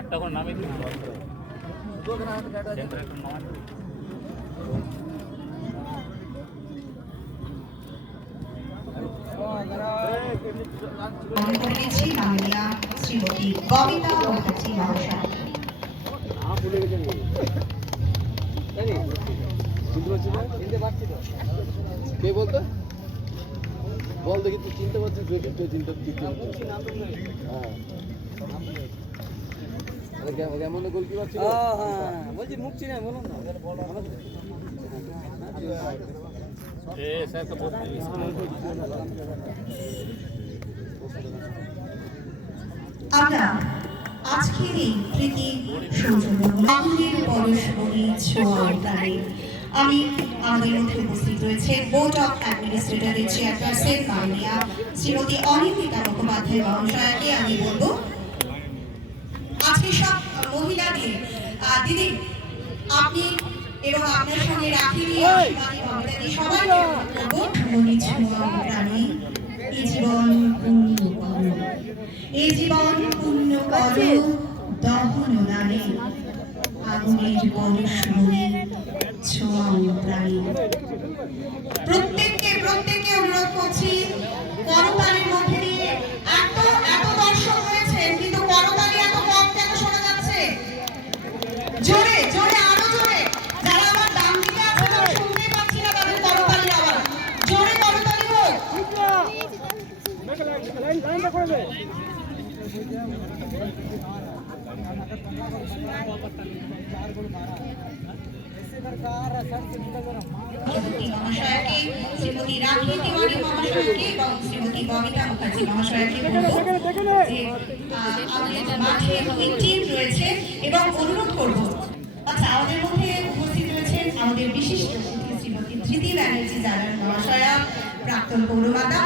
একটা করে নামে সেন্টার একটা নাম মাননীয়া শ্রীমতী ববিতা মুখার্জি মহাশয়। কে বলতো বল দেখি তুই চিনতে পারছিস কেমন গোলকিপার ছিল? বলছি মুখ চিনে বলুন না। আমরা আজকের এই প্রীতি সৌজন্যের পরস্পরী ছোঁয়াটারে আমি আমাদের মধ্যে উপস্থিত রয়েছে বোর্ড অফ অ্যাডমিনিস্ট্রেটরের চেয়ারপারসন মাননীয়া শ্রীমতী অনিন্দিতা মুখোপাধ্যায় মহাশয়াকে আমি বলবো আজকে সব মহিলাদের দিদি আপনি এবং আপনার সঙ্গে রাখি সবাইকে প্রাণী এই জীবন পুণ্য করো, এই জীবন পুণ্য করো দহন দানে আগুনের পরশমণি ছোঁয়াও প্রাণী। প্রত্যেককে অনুরোধ করছি করতালির মধ্যে দিয়ে এত দর্শক হয়েছে কিন্তু করতালি এত কম কেন শোনা যাচ্ছে? জোরে জোরে আরো জোরে, যারা আমার ডান দিকে আছে আমি শুনতেই পাচ্ছি না তাদের করতালি আওয়াজ। জোরে করতালি হোক। শ্রীমতী রাখি তিওয়ারি মহাশয়কে এবং শ্রীমতী ববিতা মুখার্জি মহাশয়কে আমাদের মাঠে টিম রয়েছে এবং অনুরোধ করবো আচ্ছা আমাদের মধ্যে উপস্থিত রয়েছেন আমাদের বিশিষ্ট শ্রীমতী ধৃতি ব্যানার্জি জানার মহাশয়া প্রাক্তন পৌরমাতা।